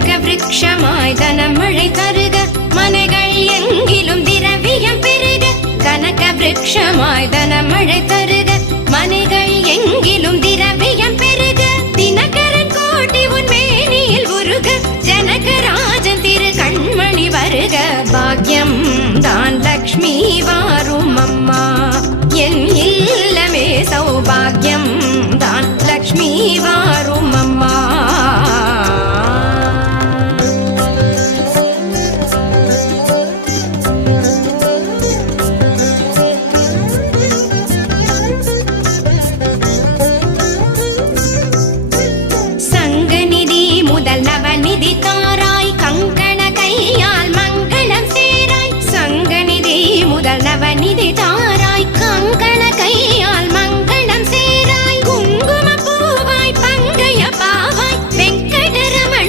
கனக விருட்சமாய் தனமழை தருக மனைகள் எங்கிலும் திரவியம் பெருக கனக விருட்சமாய் தனமழை தருக மனைகள் எங்கிலும்